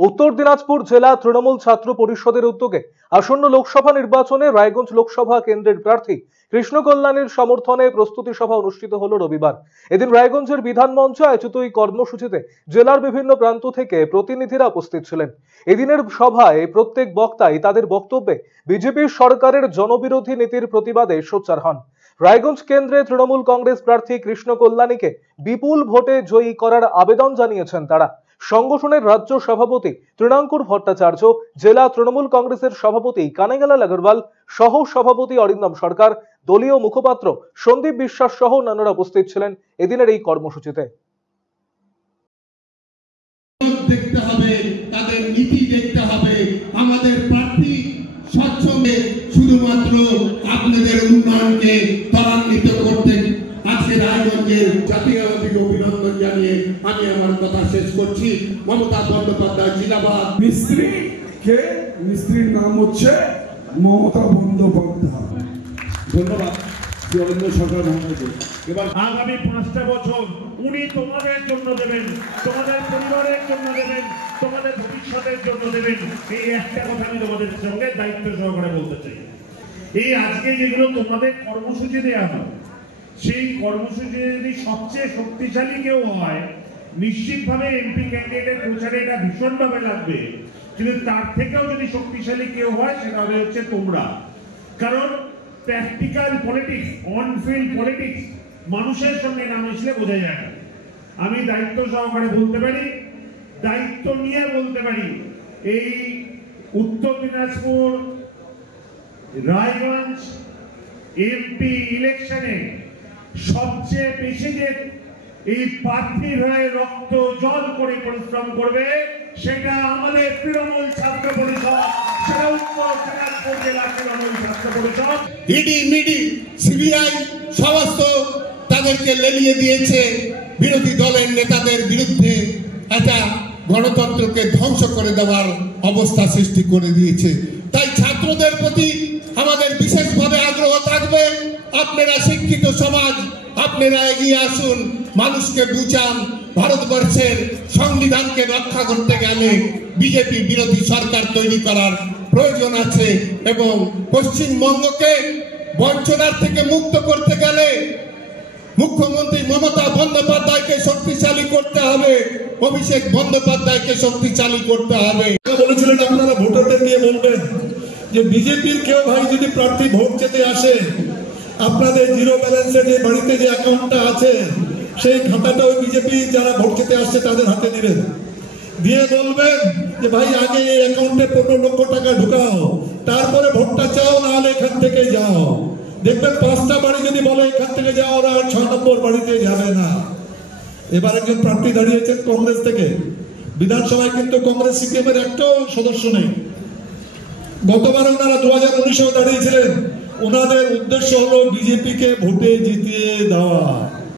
উত্তর দিনাজপুর জেলা তৃণমূল ছাত্র পরিষদের উদ্যোগে আসন্ন লোকসভা নির্বাচনে রায়গঞ্জ লোকসভা কেন্দ্রের প্রার্থী কৃষ্ণ কল্যাণীর সমর্থনে প্রস্তুতি সভা অনুষ্ঠিত হলো রবিবার। এদিন রায়গঞ্জের বিধান মঞ্চে আয়োজিত এই কর্মসূচিতে জেলার বিভিন্ন প্রান্ত থেকে প্রতিনিধিরা উপস্থিত ছিলেন। এদিনের সভায় প্রত্যেক বক্তাই তাদের বক্তব্যে বিজেপি সরকারের জনবিরোধী নীতির প্রতিবাদে সোচ্চার হন। রায়গঞ্জ কেন্দ্রে তৃণমূল কংগ্রেস প্রার্থী কৃষ্ণ কল্যাণীকে বিপুল ভোটে জয়ী করার আবেদন জানিয়েছেন তারা। সংগঠনের রাজ্য সভাপতি তৃণাঙ্কুর ভট্টাচার্য, জেলা তৃণমূল কংগ্রেসের সভাপতি কানাইলাল আগরওয়াল, সহ সভাপতি অরিন্দম সরকার, দলীয় মুখপাত্র সন্দীপ বিশ্বাস সহ অন্যান্যরা উপস্থিত ছিলেন এদিনের এই কর্মসূচিতে। দেখতে হবে, তাদের নীতি দেখতে হবে, আমাদের প্রার্থী স্বচ্ছন্দে শুধুমাত্র আপনাদের উন্নয়নকে ত্বরান্বিত করতে আজকে রায়গঞ্জের জাতীয়তাবাদীকে অভিনন্দন জানিয়ে আমি আমার কথা শেষ করছি। মমতা বন্দ্যোপাধ্যায় জিন্দাবাদ। মিস্ত্রির নাম হচ্ছে মমতা বন্দ্যোপাধ্যায়। ধন্যবাদ অরিন্দম সরকার মহোদয়। এবার আগামী 5টা বছর উনি তোমাদের জন্য দেবেন, তোমাদের পরিবারের জন্য দেবেন, তোমাদের ভবিষ্যতের জন্য দেবেন। এই একটা কথা আমি তোমাদের সঙ্গে দায়িত্ব সহকারে বলতে চাই। এই আজকে যেগুলো তোমাদের কর্মসূচি দেওয়া হয়, সেই কর্মসূচি যদি সবচেয়ে শক্তিশালী কেউ হয়, নিশ্চিতভাবে এমপি ক্যান্ডিডেটের প্রচারে এটা ভীষণভাবে লাগবে। কিন্তু তার থেকেও যদি শক্তিশালী কেউ হয়, সেটা হচ্ছে তোমরা। কারণ practical politics, on field politics মানুষের সঙ্গে না মিশলে বোঝা যায় না। আমি দায়িত্ব সহকারে বলতে পারি, দায়িত্ব নিয়ে বলতে পারি, এই উত্তর দিনাজপুর রায়গঞ্জ এমপি ইলেকশনে সবচেয়ে বেশি যে এই প্রার্থীর হয়ে রক্ত জল করে পরিশ্রম করবে, সেটা আমাদের তৃণমূল ছাত্র পরিষদ, সেটা উত্তর দিনাজপুর জেলা তৃণমূল ছাত্র পরিষদ। ইডি মিডি সিবিআই সমস্ত তাদেরকে লেলিয়ে দিয়েছে বিরোধী দলের নেতাদের বিরুদ্ধে, একটা গণতন্ত্রকে ধ্বংস করে দেওয়ার অবস্থা সৃষ্টি করে দিয়েছে। তাই ছাত্রদের প্রতি আমাদের বিশেষভাবে আগ্রহ থাকবে। আপনারা শিক্ষিত সমাজ, আপনারা এগিয়ে আসুন, মানুষকে বুঝান ভারতবর্ষের সংবিধানকে রক্ষা করতে গেলে বিজেপি বিরোধী সরকার তৈরি করার প্রয়োজন আছে এবং পশ্চিমবঙ্গকে বঞ্চনার থেকে মুক্ত করতে গেলে মুখ্যমন্ত্রী মমতা বন্দ্যোপাধ্যায়কে শক্তিশালী করতে হবে, অভিষেক বন্দ্যোপাধ্যায়কে শক্তিশালী করতে হবে। বলেছিলেন আপনারা ভোটারদের নিয়ে বলবেন যে বিজেপির কেউ ভাই যদি প্রার্থী ভোট চেতে আসে, আপনাদের জিরো ব্যালেন্সে যে বাড়িতে যে অ্যাকাউন্টটা আছে সেই খাতাটা ওই বিজেপি যারা ভোট চেতে আসছে তাদের হাতে দিবেন, দিয়ে বলবেন যে ভাই আগে এই অ্যাকাউন্টে 15 লক্ষ টাকা ঢুকাও, তারপরে ভোটটা চাও, নাহলে এখান থেকে যাও। দেখবেন 5টা বাড়ি যদি বলে এখান থেকে যাও, ওরা 6 নম্বর বাড়িতে যাবে না। এবার একজন প্রার্থী দাঁড়িয়েছেন কংগ্রেস থেকে, বিধানসভায় কিন্তু কংগ্রেস সিপিএমের একটাও সদস্য নেই। গতবার ওনারা 2019-এও দাঁড়িয়েছিলেন। ওনাদের উদ্দেশ্য হলো বিজেপিকে ভোটে জিতিয়ে দেওয়া।